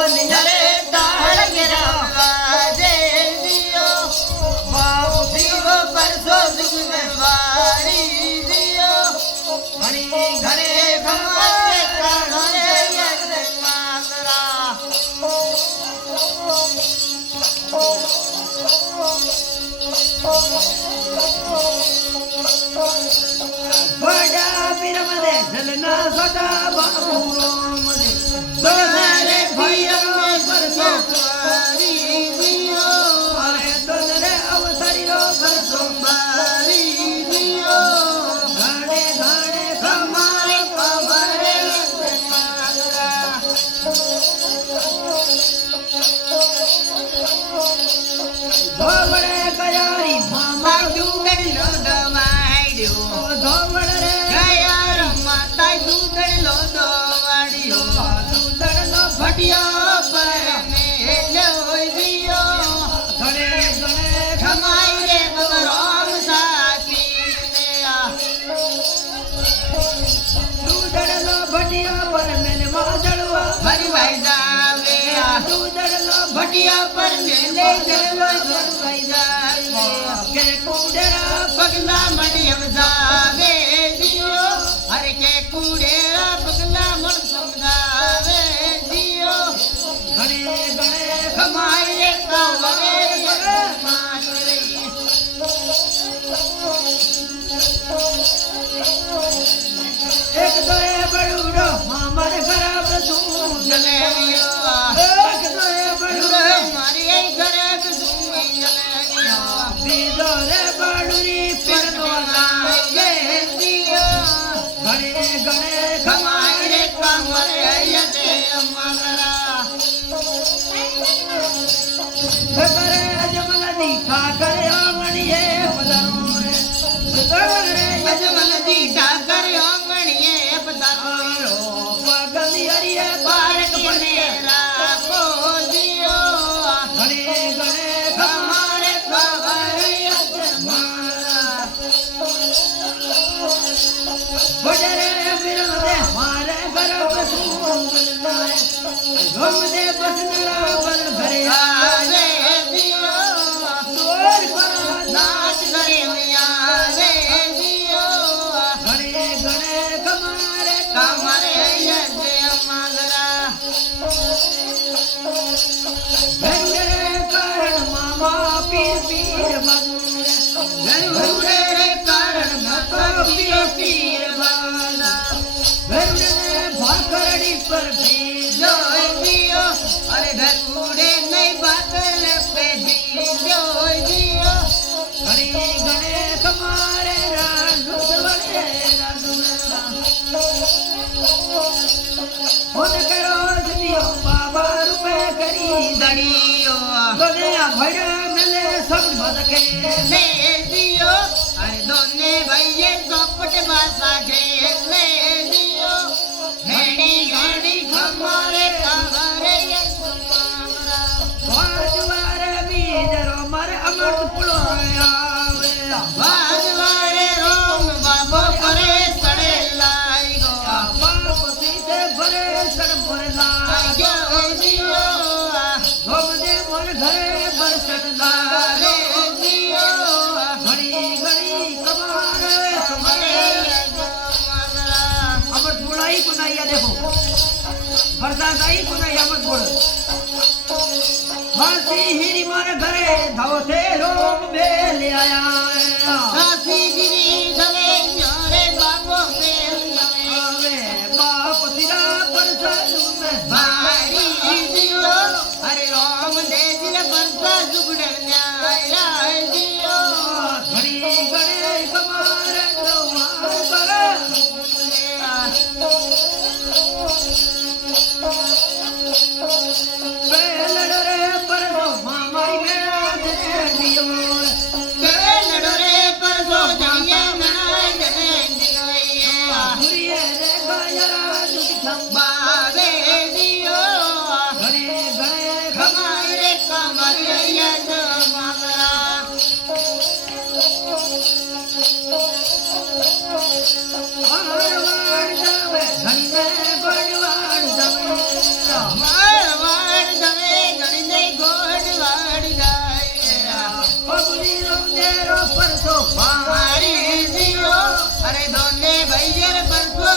बनिया रे ताड़ गिरा दे दियो बाबू दियो परसों दुगवारी दियो घड़ी घड़े खमारे काढ़े यज्ञ मांगरा बड़ा बिरम दे चलना सदा बाबू राम दे तुम्हारे भैया परसों बारी दियो अरे तुमरे अवसरी रो परसों बारी दियो घड़े घड़े हमारे कमरे मांगरा धोबड़े गयारी मामा दूधड़ लो दवाइयो धोबड़े गयारी माता दूधड़ लो दवाइयो दूधड़ लो भटिया पर मेलो दियो घड़े घड़े खमाई रे बगराम साकी ने दूधड़ लो भटिया पर मेले मादड़वा भरी भाई जावे दूधड़ लो भटिया पर मेले जलवा भरी जावे के कुड़ेरा पगला मडियम जावे दियो अरे के कुड़ेरा पगला मड समझावे दियो घड़े घड़े खमाई रे कावरे मारे एक दोए बड़ूड़ो हमारे खराब सूं जलेबियो एक दोए बड़ूड़ो हमारी खराब सूं जलेबियो बीदोरे बड़ूरी पर दोलाए दियो घड़े घड़े खमाई रे कामरे यते मंगरा करे अजमल दीठा करे आंगणिए पधारो करे अजमल दीठा करे आंगणिए पधारो पगली हरिए बारक बनेरा को दियो घड़े घड़े हमारे खबर मारा बड़े बिरम दे हमारे घर बसूंगना घूम दे बसनरा बन भरे आवे दियो तोर पर नाच करे आवे दियो घड़े घड़े कमरे यज्ञ मांगरा घड़े कारण मामा पीर पीर घड़े कारण माता पीर पीर बाला घड़े भाकरड़ी पर भेजो दियो अरे घड़े नहीं भाकर पे दियो दियो घड़े घड़े कमारे राजू बड़े राजू होन करो दियो बाबा रुपए करी दड़ियो दुनिया भर मिले सब बदके ले दियो अरे दोने भैये चौपट बासा के ले दियो हेड़ी गाड़ी हमारे कमरे मामरा बाजवारे बीजरो मर अमृत पुलो आवे बाजवारे रोम बाबो करे सड़े लाई गो बाप सीते भरे सड़ भरे लाई गो दियो घोम दे मोर घरे बरसत लारे दियो घड़ी घड़ी कमारे अमृत बुलाई को नहीं देखो बरसात आई को नहीं अमृत बुड़ हाथी हिरी मार घरे धोते रोम बेल आया सासी गिरी गले न्यारे बाबो बेल आवे बाप सिरा परसा में भारी दियो अरे राम दे दिल परसा जुगड़ न्याय दियो घड़ी घड़े कमारे कमार पर बेलड़रे पर मामाई में दियो बेलड़रे पर जाइए ना અરે દોને ભાઈ જે પરસો